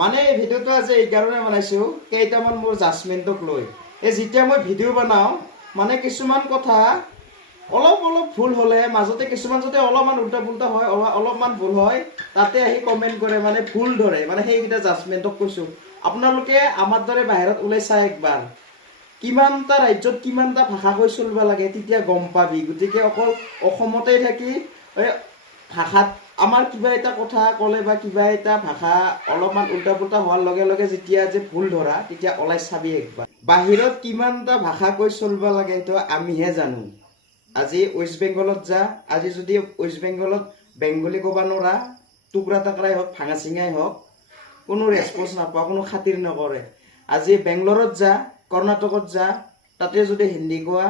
মানে এই ভিডিঅ'টো আজি এই কাৰণে বনাইছোঁ কেইটামান মোৰ জাজমেণ্টক লৈ যেতিয়া মই ভিডিঅ' বনাওঁ মানে কিছুমান কথা অলপ ভুল হ'লে মাজতে কিছুমান যদি অলপমান উল্টা পুল্টা হয় অলপমান ভুল হয় তাতে আহি কমেণ্ট কৰে মানে ভুল ধৰে মানে সেইকেইটা জাজমেণ্টক কৈছোঁ আপোনালোকে আমাৰ দৰে বাহিৰত ওলাই চাই একবাৰ কিমানটা ৰাজ্যত কিমানটা ভাষা কৈ চলিব লাগে তেতিয়া গম পাবি গতিকে অকল অসমতে থাকি ভাষাত আমাৰ কিবা এটা কথা ক'লে বা কিবা এটা ভাষা অলপমান উল্টা পুল্টা হোৱাৰ লগে লগে যেতিয়া যে ভুল ধৰা তেতিয়া ওলাই চাবি একবাৰ বাহিৰত কিমানটা ভাষা কৈ চলিব লাগে সেইটো আমিহে জানো আজি ৱেষ্ট বেংগলত যা আজি যদি ৱেষ্ট বেংগলত বেংগলী ক'ব নোৱাৰা টুকুৰা টাকৰাই হওক ভাঙা চিঙাই হওক কোনো ৰেছপন্স নাপাওঁ কোনো খাতিৰ নকৰে আজি বেংগলোৰত যা কৰ্ণাটকত যা তাতে যদি হিন্দী কোৱা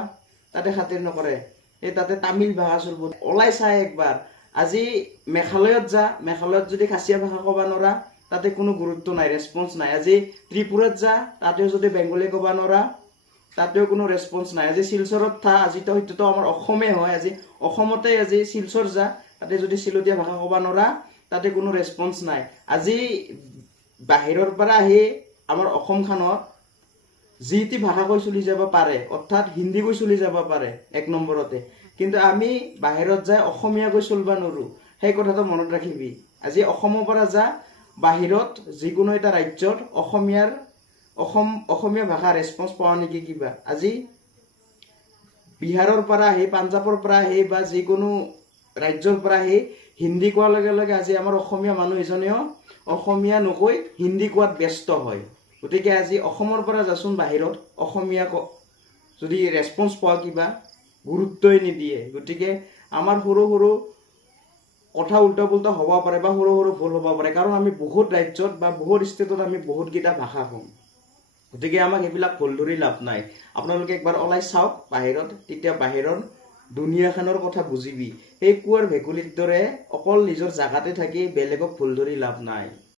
তাতে খাতিৰ নকৰে এই তাতে তামিল ভাষা চলিব ওলাই চাই একবাৰ আজি মেঘালয়ত যা মেঘালয়ত যদি খাচীয়া ভাষা ক'ব নোৱাৰা তাতে কোনো গুৰুত্ব নাই ৰেছপন্স নাই আজি ত্ৰিপুৰাত যা তাতেও যদি বেংগলী ক'ব নোৱাৰা তাতেও কোনো ৰেছপন্স নাই আজি শিলচৰত থা আজিতো হয়তো আমাৰ অসমেই হয় আজি অসমতে আজি শিলচৰ যা তাতে যদি চিলতীয়া ভাষা ক'ব নোৱাৰা তাতে কোনো ৰেছপন্স নাই আজি বাহিৰৰ পৰা আহি আমাৰ অসমখনত যিটি ভাষা কৈ চলি যাব পাৰে অৰ্থাৎ হিন্দী কৈ চলি যাব পাৰে এক নম্বৰতে কিন্তু আমি বাহিৰত যাই অসমীয়া কৈ চলিব নোৱাৰোঁ সেই কথাটো মনত ৰাখিবি আজি অসমৰ পৰা যা বাহিৰত যিকোনো এটা ৰাজ্যত অসমীয়া ভাষা ৰেছপন্স পোৱা নেকি কিবা আজি বিহাৰৰ পৰা আহি পাঞ্জাৱৰ পৰা আহি বা যিকোনো ৰাজ্যৰ পৰা আহি হিন্দী কোৱাৰ লগে লগে আজি আমাৰ অসমীয়া মানুহ এজনেও অসমীয়া নকৈ হিন্দী কোৱাত ব্যস্ত হয় গতিকে আজি অসমৰ পৰা যাচোন বাহিৰত অসমীয়া যদি ৰেছপন্স পোৱা কিবা গুৰুত্বই নিদিয়ে গতিকে আমাৰ সৰু কথা উল্টা পুল্টা হ'ব পাৰে বা সৰু ভুল হ'ব পাৰে কাৰণ আমি বহুত ৰাজ্যত বা বহুত ষ্টেটত আমি বহুতকেইটা ভাষা কওঁ গতিকে আমাক এইবিলাক ভুল ধৰি লাভ নাই আপোনালোকে একবাৰ ওলাই চাওক বাহিৰত তেতিয়া বাহিৰৰ দুনিয়াখনৰ কথা বুজিবি সেই কুঁৱাৰ ভেকুলীৰ দৰে অকল নিজৰ জাগাতে থাকি বেলেগক ভুল ধৰি লাভ নাই